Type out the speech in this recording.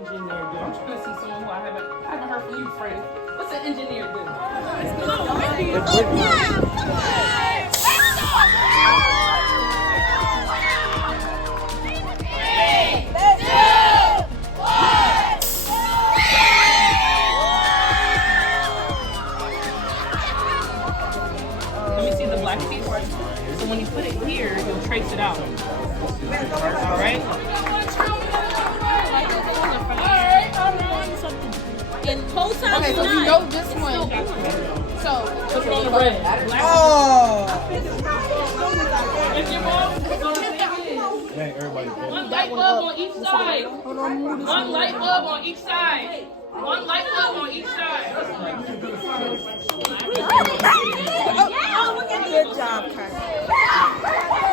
engineer do? I'm trying to see someone who I haven't heard from you, Freddie. What's an engineer do? Let me see the black piece. So when you put it here, you'll trace it out. All right? Okay, so we know this one. So, what's on the red? One light bulb on each side. One light bulb on each side. One light bulb on each side. Good job, Kurt.